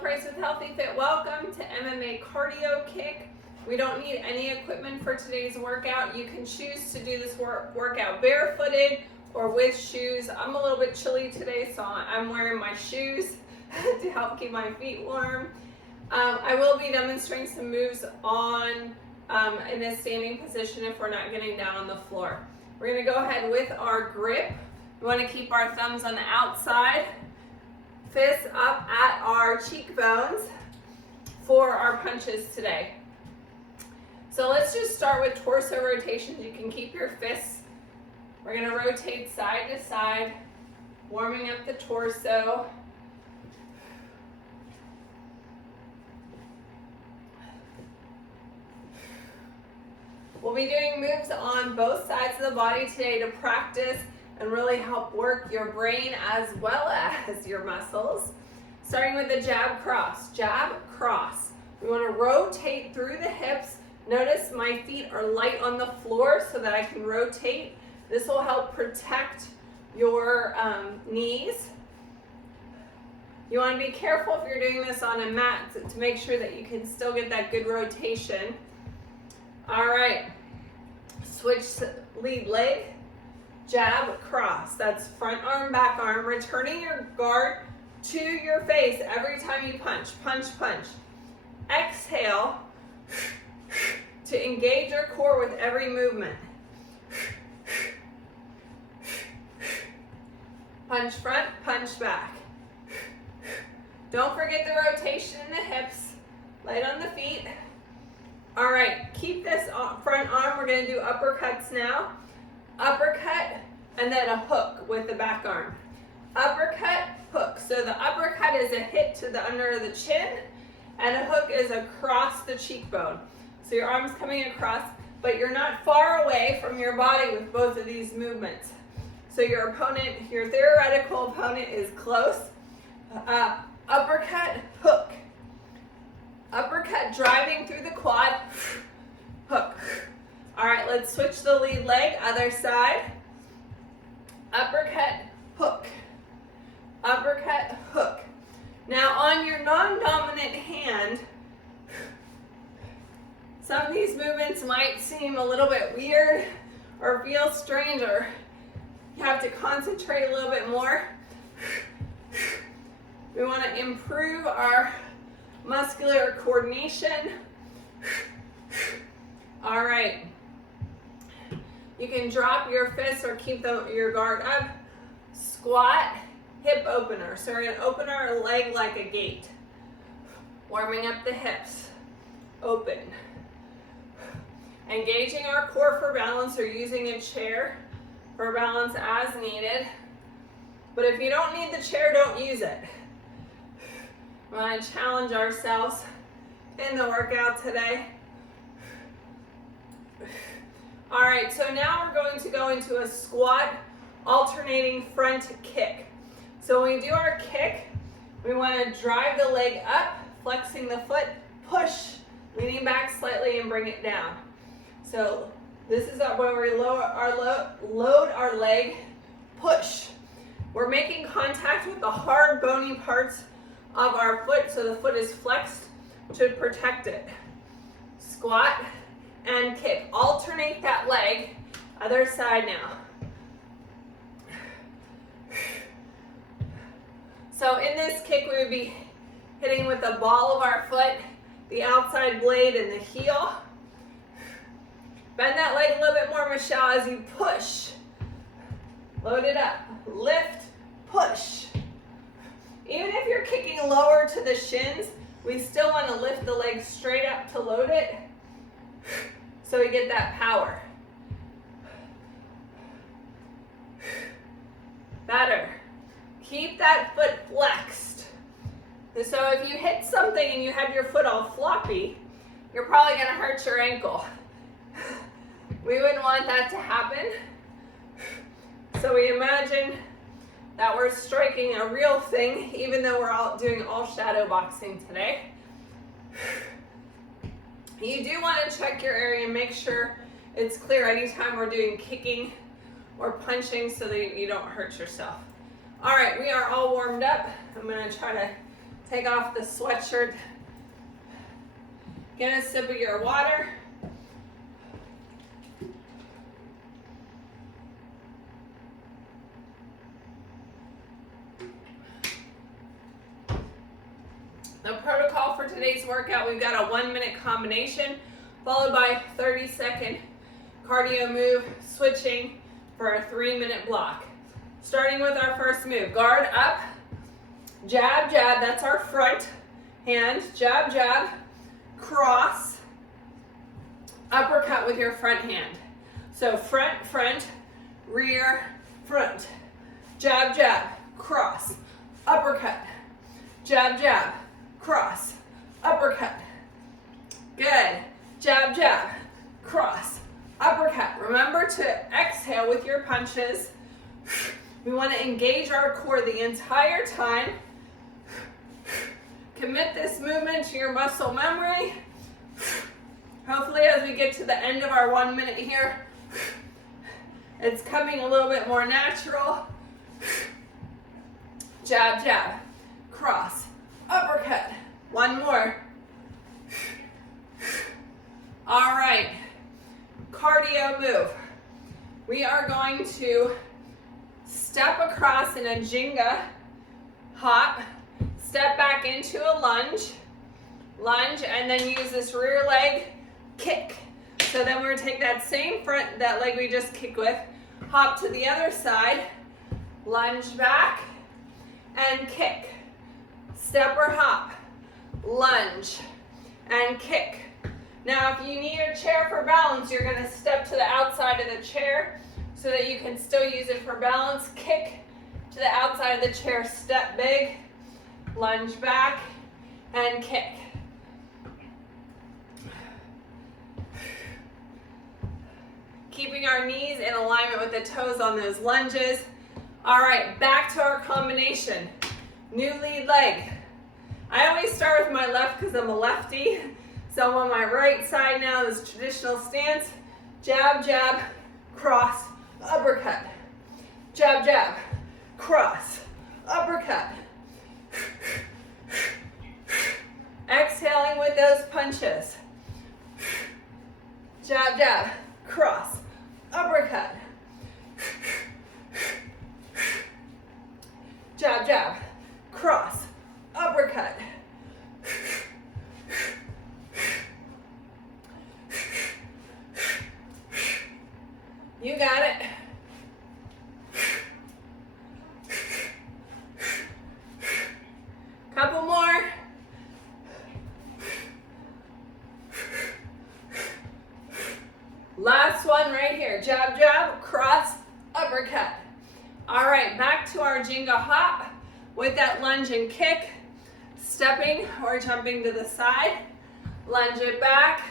Price with Healthy Fit. Welcome to MMA Cardiokick. We don't need any equipment for today's workout. You can choose to do this workout barefooted or with shoes. I'm a little bit chilly today, so I'm wearing my shoes to help keep my feet warm. I will be demonstrating some moves on in a standing position if we're not getting down on the floor. We're going to go ahead with our grip. We want to keep our thumbs on the outside, fists up at our cheekbones for our punches today. So let's just start with torso rotations. You can keep your fists. We're going to rotate side to side, warming up the torso. We'll be doing moves on both sides of the body today to practice and really help work your brain as well as your muscles. Starting with the jab cross. Jab cross. We want to rotate through the hips. Notice my feet are light on the floor so that I can rotate. This will help protect your knees. You want to be careful if you're doing this on a mat to make sure that you can still get that good rotation. All right, switch lead leg, jab, cross. That's front arm, back arm, returning your guard to your face every time you punch, punch, punch. Exhale to engage your core with every movement. Punch front, punch back. Don't forget the rotation in the hips, light on the feet. All right, keep this front arm. We're going to do uppercuts now. Uppercut and then a hook with the back arm. Uppercut, hook. So the uppercut is a hit to the under of the chin and a hook is across the cheekbone. So your arm's coming across, but you're not far away from your body with both of these movements. So your opponent, your theoretical opponent is close. Uppercut, hook. Uppercut driving through the quad, hook. All right, let's switch the lead leg, other side. Uppercut, hook. Uppercut, hook. Now on your non-dominant hand, some of these movements might seem a little bit weird or feel strange, or you have to concentrate a little bit more. We want to improve our muscular coordination. All right. You can drop your fists or keep your guard up. Squat, hip opener. So we're going to open our leg like a gate. Warming up the hips. Open. Engaging our core for balance or using a chair for balance as needed. But if you don't need the chair, don't use it. We want to challenge ourselves in the workout today. All right, so now we're going to go into a squat, alternating front kick. So when we do our kick, we want to drive the leg up, flexing the foot, push, leaning back slightly and bring it down. So this is where we load our leg, push. We're making contact with the hard bony parts of our foot, so the foot is flexed to protect it. Squat and kick. Alternate that leg. Other side now. So in this kick, we would be hitting with the ball of our foot, the outside blade, and the heel. Bend that leg a little bit more, Michelle, as you push. Load it up. Lift, push. Even if you're kicking lower to the shins, we still want to lift the leg straight up to load it so we get that power. Better. Keep that foot flexed. So if you hit something and you have your foot all floppy, you're probably going to hurt your ankle. We wouldn't want that to happen. So we imagine that we're striking a real thing, even though we're doing all shadow boxing today. You do want to check your area and make sure it's clear anytime we're doing kicking or punching so that you don't hurt yourself. All right, we are all warmed up. I'm going to try to Take off the sweatshirt. Get a sip of your water. The protocol for today's workout, we've got a 1-minute combination followed by 30-second cardio move, switching for a 3-minute block. Starting with our first move, guard up, jab, jab, that's our front hand, jab, jab, cross, uppercut with your front hand. So front, front, rear, front, jab, jab, cross, uppercut, jab, jab, cross, uppercut. Good. Jab, jab, cross, uppercut. Remember to exhale with your punches. We want to engage our core the entire time. Commit this movement to your muscle memory. Hopefully as we get to the end of our 1 minute here, it's coming a little bit more natural. Jab, jab, cross, uppercut. One more. All right, cardio move. We are going to step across in a Jenga hop, step back into a lunge, and then use this rear leg kick. So then we're gonna take that same that leg we just kicked with, hop to the other side, lunge back, and kick. Step or hop, lunge, and kick. Now, if you need a chair for balance, you're gonna step to the outside of the chair so that you can still use it for balance. Kick to the outside of the chair, step big, lunge back, and kick. Keeping our knees in alignment with the toes on those lunges. All right, back to our combination. New lead leg. I always start with my left because I'm a lefty. So I'm on my right side now, this traditional stance. Jab, jab, cross, uppercut. Jab, jab, cross, uppercut. Exhaling with those punches. Jab, jab, cross, uppercut. Jab, jab, cross, uppercut. You got it. Couple more. Last one right here. Jab, jab, cross, uppercut. All right, back to our Jenga hop with that lunge and kick. Stepping or jumping to the side. Lunge it back.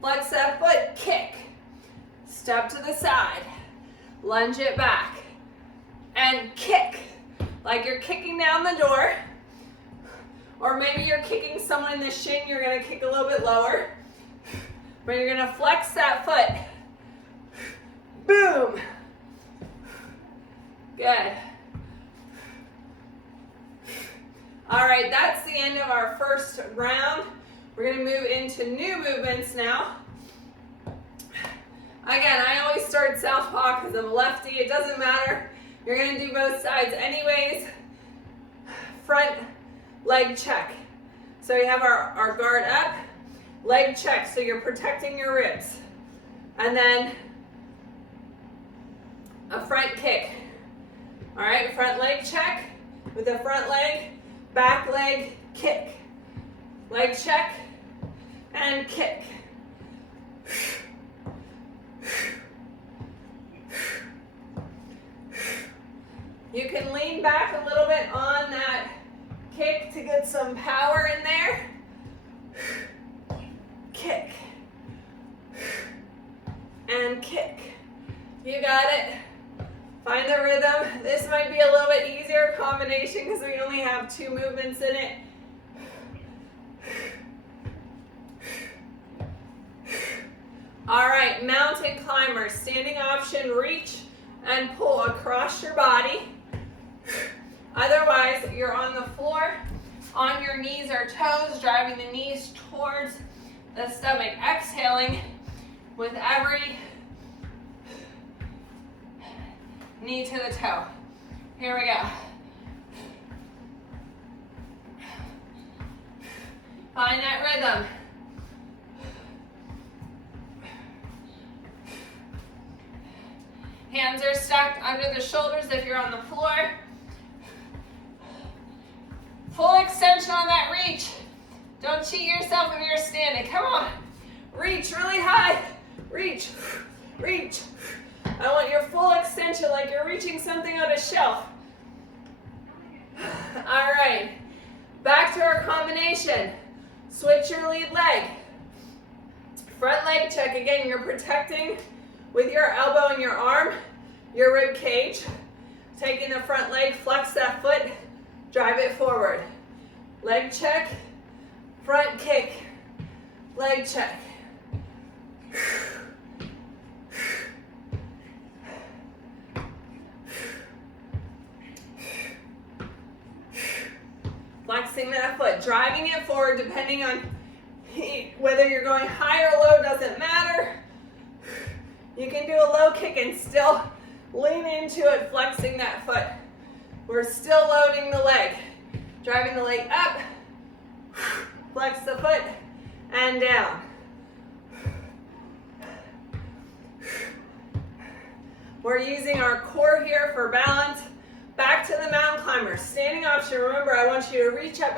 Flex that foot, kick. Step to the side, lunge it back, and kick. Like you're kicking down the door, or maybe you're kicking someone in the shin, you're gonna kick a little bit lower, but you're gonna flex that foot. Boom. Good. All right, that's the end of our first round. We're gonna move into new movements now. Again, I always start southpaw because I'm lefty. It doesn't matter. You're going to do both sides anyways. Front leg check. So we have our guard up, leg check. So you're protecting your ribs. And then a front kick. All right, front leg check with the front leg, back leg kick. Leg check and kick. You can lean back a little bit on that kick to get some power in there. Kick. And kick. You got it. Find the rhythm. This might be a little bit easier combination because we only have 2 movements in it. All right, mountain climber, standing option, reach and pull across your body. Otherwise, you're on the floor on your knees or toes, driving the knees towards the stomach. Exhaling with every knee to the toe. Here we go. Find that rhythm. Hands are stacked under the shoulders if you're on the floor. Full extension on that reach. Don't cheat yourself if you're standing. Come on. Reach really high. Reach. Reach. I want your full extension like you're reaching something on a shelf. All right. Back to our combination. Switch your lead leg. Front leg check. Again, you're protecting with your elbow and your arm, your rib cage. Taking the front leg, flex that foot, drive it forward. Leg check, front kick, leg check. Flexing that foot, driving it forward depending on whether you're going high or low, doesn't matter. You can do a low kick and still lean into it, flexing that foot. We're still loading the leg. Driving the leg up, flex the foot, and down. We're using our core here for balance. Back to the mountain climber. Standing option, remember I want you to reach up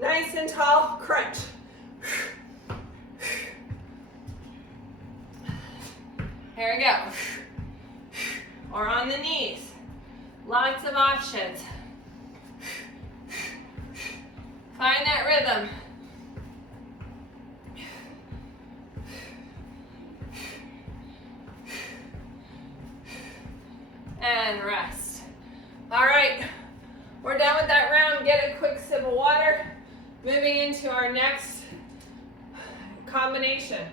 nice and tall, crunch. Here we go. Or on the knees. Lots of options. Find that rhythm. And rest. All right, we're done with that round. Get a quick sip of water. Moving into our next combination.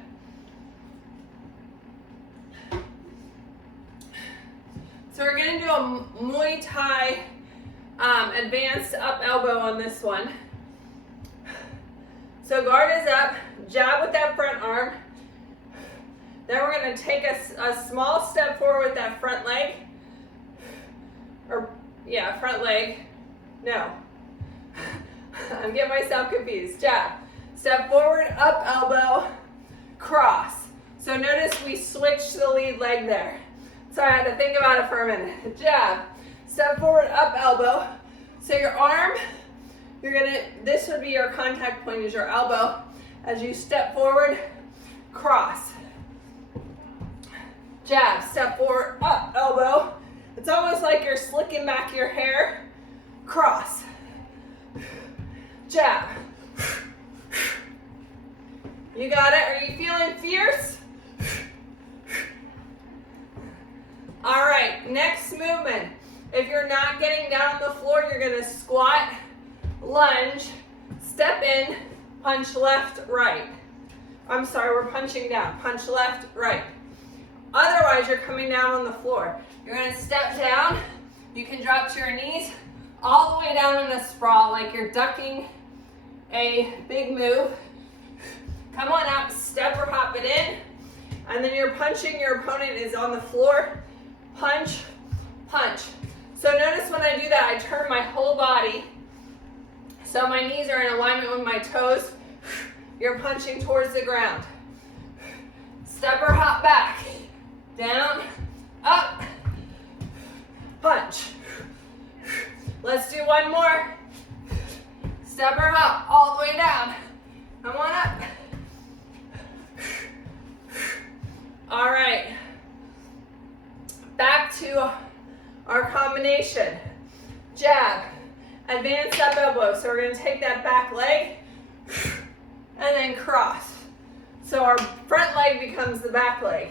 So we're going to do a Muay Thai advanced up elbow on this one. So guard is up, jab with that front arm. Then we're going to take a small step forward with that front leg. Front leg. No. I'm getting myself confused. Jab. Step forward, up elbow, cross. So notice we switched the lead leg there. So I had to think about it for a minute. Jab. Step forward, up elbow. So your arm, this would be your contact point is your elbow. As you step forward, cross. Jab. Step forward, up elbow. It's almost like you're slicking back your hair. Cross. Jab. You got it? Are you feeling fierce? All right, next movement. If you're not getting down on the floor, you're gonna squat, lunge, step in, punch left, right. I'm sorry, we're punching down. Punch left, right. Otherwise, you're coming down on the floor. You're gonna step down. You can drop to your knees all the way down in a sprawl like you're ducking a big move. Come on out, step or hop it in. And then you're punching, your opponent is on the floor. Punch, punch. So notice when I do that, I turn my whole body. So my knees are in alignment with my toes. You're punching towards the ground. Step or hop back. Down, up, punch. Let's do one more. Step or hop all the way down. Come on up. All right. Back to our combination. Jab, advanced up elbow. So we're going to take that back leg and then cross. So our front leg becomes the back leg.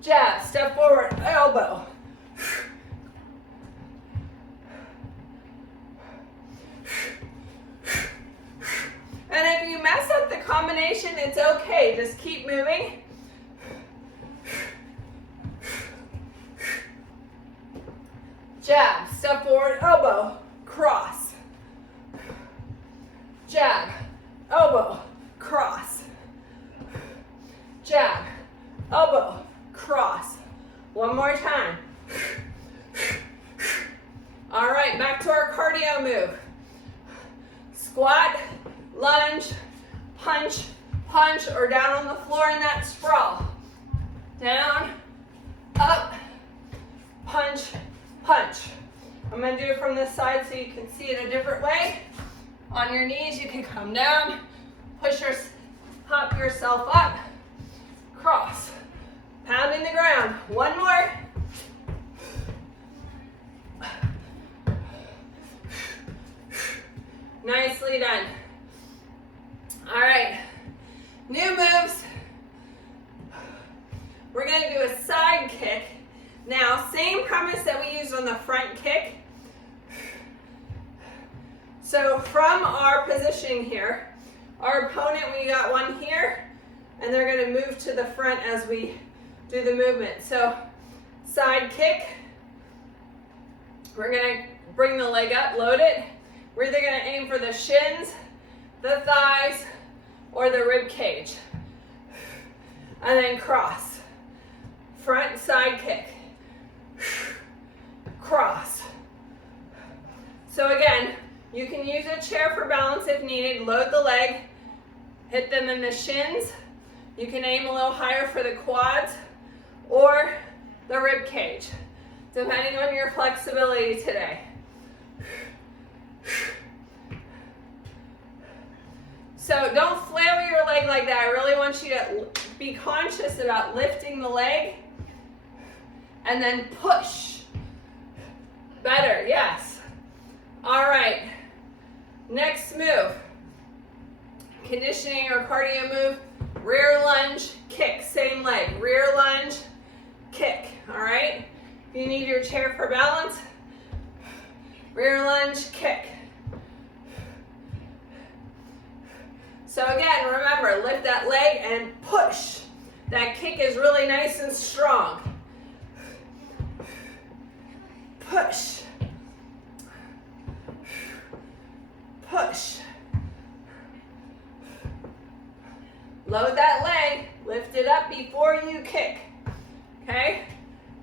Jab, step forward, elbow. And if you mess up the combination, it's okay. Just keep moving. Jab, step forward, elbow, cross. elbow, cross. One more time. All right, back to our cardio move. Squat, lunge, punch, punch, or down on the floor in that sprawl. Down, up, punch, punch. I'm gonna do it from this side so you can see it a different way. On your knees, you can come down, hop yourself up, cross, pounding the ground. One more. Nicely done. All right, new moves. We're gonna do a side kick. Now, same premise that we used on the front kick. So from our position here, our opponent, we got one here, and they're gonna move to the front as we do the movement. So side kick, we're gonna bring the leg up, load it. We're either gonna aim for the shins, the thighs, or the rib cage. And then cross. Front side kick. Cross. So again, you can use a chair for balance if needed. Load the leg, hit them in the shins. You can aim a little higher for the quads or the rib cage, depending on your flexibility today. So don't flail your leg like that. I really want you to be conscious about lifting the leg and then push. Better, yes. All right, next move. Conditioning or cardio move, rear lunge, kick, same leg. Rear lunge, kick, all right? If you need your chair for balance, rear lunge, kick. So again, remember, lift that leg and push. That kick is really nice and strong. Push. Push. Load that leg, lift it up before you kick, okay?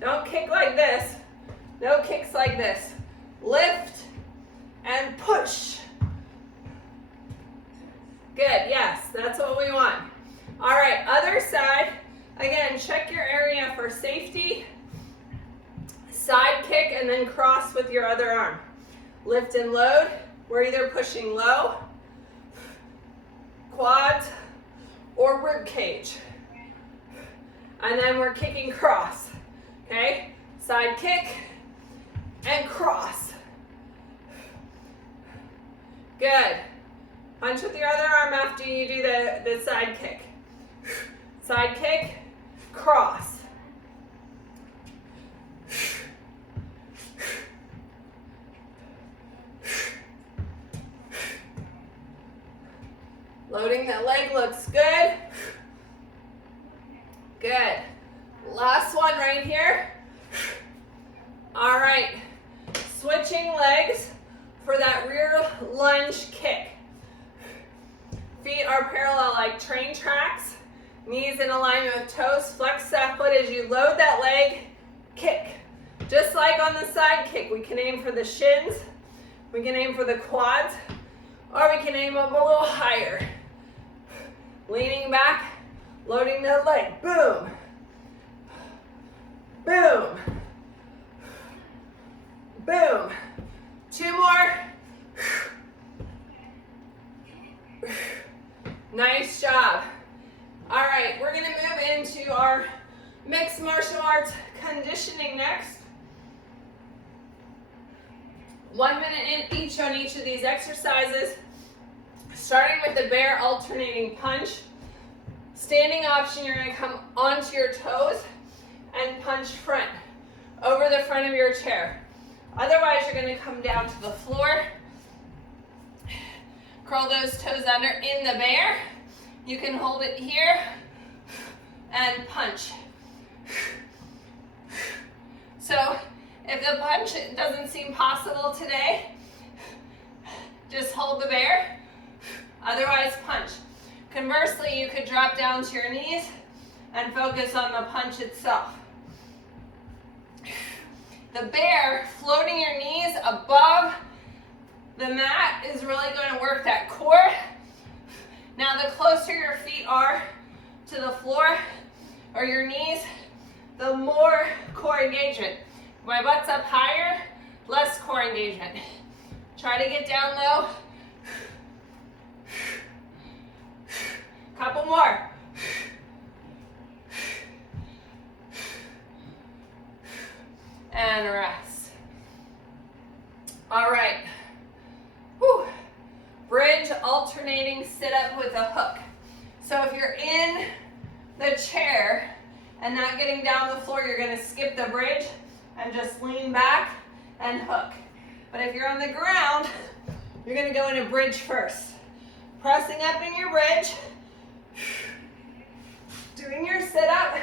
Don't kick like this. No kicks like this. Lift and push. Good, yes, that's what we want. All right, other side. Again, check your area for safety. Side kick and then cross with your other arm. Lift and load. We're either pushing low, quads, or rib cage. And then we're kicking cross, okay? Side kick and cross. Good. Punch with your other arm after you do the side kick. Side kick, cross. Loading the leg looks good. Good. Last one right here. All right. Switching legs for that rear lunge kick. Feet are parallel like train tracks. Knees in alignment with toes. Flex that foot as you load that leg, kick. Just like on the side kick, we can aim for the shins, we can aim for the quads, or we can aim up a little higher. Leaning back, loading the leg, boom, boom, boom. Two more. Nice job. All right, we're gonna move into our mixed martial arts conditioning next. 1 minute in each on each of these exercises. Starting with the bear alternating punch. Standing option, you're gonna come onto your toes and punch front, over the front of your chair. Otherwise, you're gonna come down to the floor. Curl those toes under in the bear. You can hold it here and punch. So if the punch doesn't seem possible today, just hold the bear. Otherwise, punch. Conversely, you could drop down to your knees and focus on the punch itself. The bear, floating your knees above the mat is really going to work that core. Now the closer your feet are to the floor or your knees, the more core engagement. My butt's up higher, less core engagement. Try to get down low. Couple more. And rest. All right. Whew. Bridge alternating sit up with a hook. So if you're in the chair and not getting down the floor, you're going to skip the bridge and just lean back and hook. But if you're on the ground, you're going to go into bridge first. Pressing up in your bridge, doing your sit up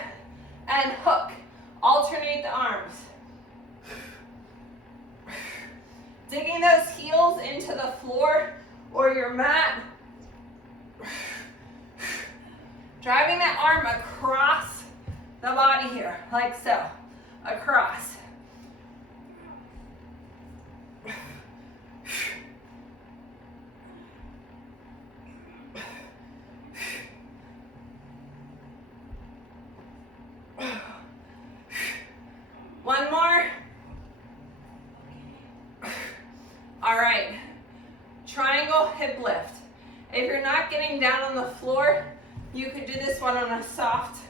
and hook. Alternate the arms. Digging those heels into the floor or your mat. Driving that arm across the body here, like so. Across. One more. All right. Triangle hip lift. If you're not getting down on the floor, you could do this one on a soft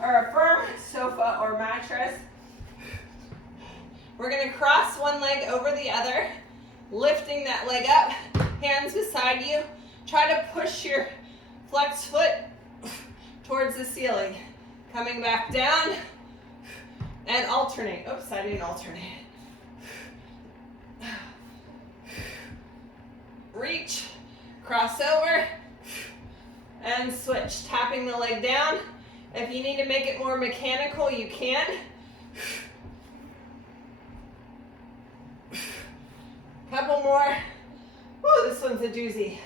or a firm sofa or mattress. We're going to cross one leg over the other, lifting that leg up, hands beside you. Try to push your flexed foot towards the ceiling. Coming back down and alternate. Oops, I didn't alternate. Reach, cross over, and switch. Tapping the leg down. If you need to make it more mechanical, you can. Couple more. Woo, this one's a doozy.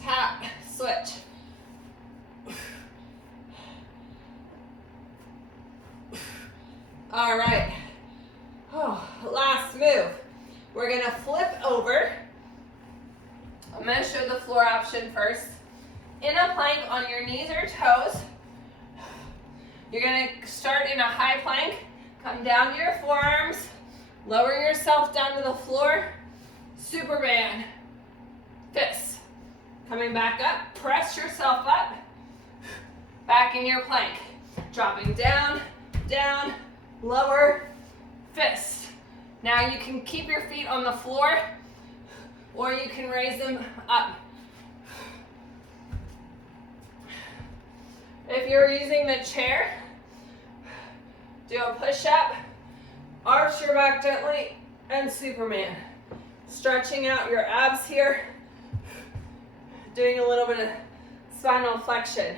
Tap, switch. All right. Oh, last move. We're going to flip over. I'm going to show the floor option first. In a plank on your knees or toes, you're going to start in a high plank. Come down to your forearms. Lower yourself down to the floor. Superman. Fists. Coming back up. Press yourself up. Back in your plank. Dropping down, down, lower, fist. Now you can keep your feet on the floor or you can raise them up. If you're using the chair, do a push-up, arch your back gently, and Superman. Stretching out your abs here, doing a little bit of spinal flexion.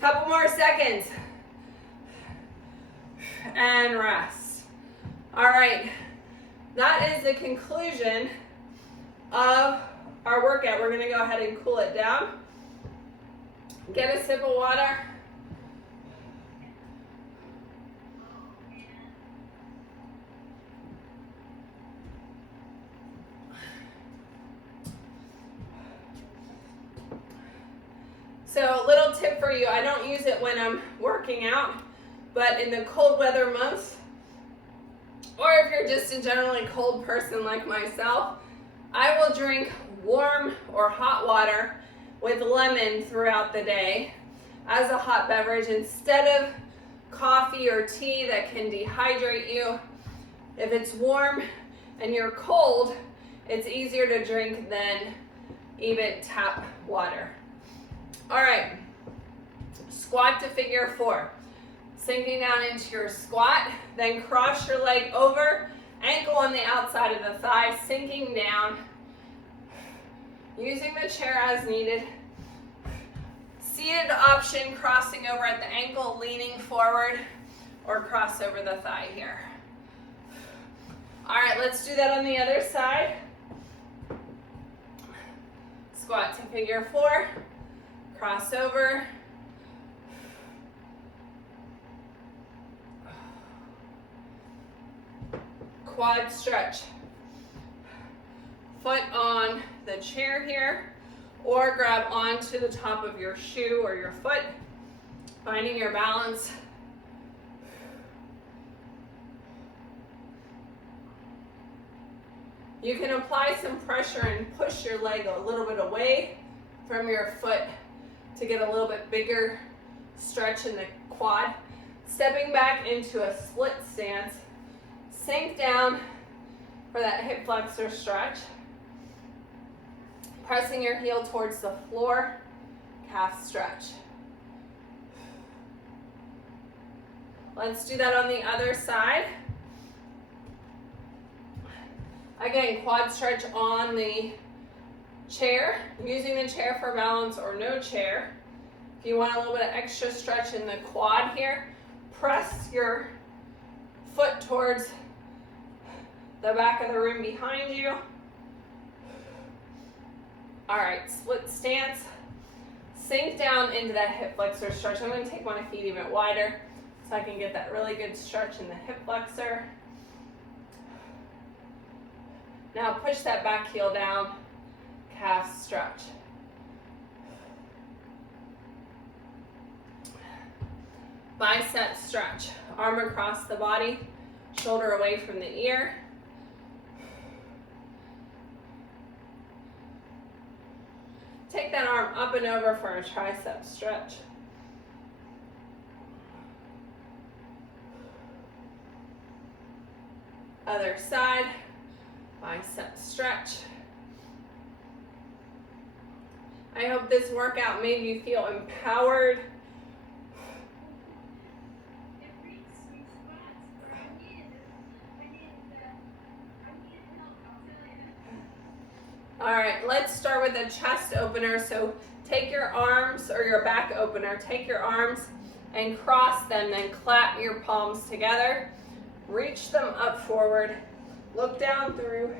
Couple more seconds. And rest. All right, that is the conclusion of our workout. We're gonna go ahead and cool it down. Get a sip of water. So a little tip for you, I don't use it when I'm working out, but in the cold weather months, or if you're just a generally cold person like myself, I will drink warm or hot water with lemon throughout the day as a hot beverage instead of coffee or tea that can dehydrate you. If it's warm and you're cold, it's easier to drink than even tap water. All right, squat to figure four. Sinking down into your squat, then cross your leg over, ankle on the outside of the thigh, sinking down, using the chair as needed. Seated option, crossing over at the ankle, leaning forward, or cross over the thigh here. All right, let's do that on the other side. Squat to figure four, Cross over. Quad stretch. Foot on the chair here, or grab onto the top of your shoe or your foot, finding your balance. You can apply some pressure and push your leg a little bit away from your foot to get a little bit bigger stretch in the quad. Stepping back into a split stance, sink down for that hip flexor stretch. Pressing your heel towards the floor, calf stretch. Let's do that on the other side. Again, quad stretch on the chair, using the chair for balance or no chair. If you want a little bit of extra stretch in the quad here, press your foot towards the back of the room behind you. All right, split stance. Sink down into that hip flexor stretch. I'm going to take my feet even wider so I can get that really good stretch in the hip flexor. Now push that back heel down, calf stretch. Bicep stretch. Arm across the body, shoulder away from the ear. Take that arm up and over for a tricep stretch. Other side, bicep stretch. I hope this workout made you feel empowered. All right, let's start with a chest opener. So take your arms, or your back opener, take your arms and cross them, then clap your palms together. Reach them up forward. Look down through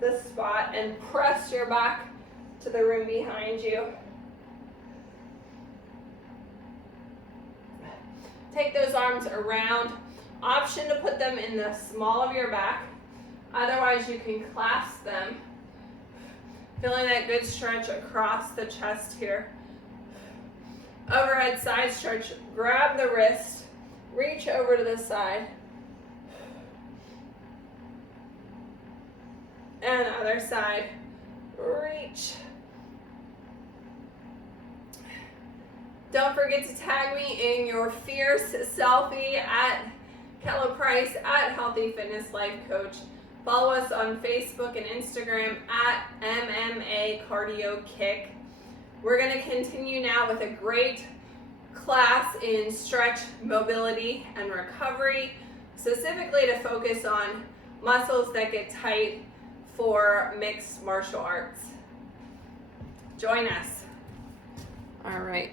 the spot and press your back to the room behind you. Take those arms around. Option to put them in the small of your back. Otherwise, you can clasp them. Feeling that good stretch across the chest here. Overhead side stretch. Grab the wrist. Reach over to the side. And other side. Reach. Don't forget to tag me in your fierce selfie at Kella Price at Healthy Fitness Life Coach. Follow us on Facebook and Instagram at MMA Cardiokick. We're going to continue now with a great class in stretch, mobility, and recovery, specifically to focus on muscles that get tight for mixed martial arts. Join us. All right.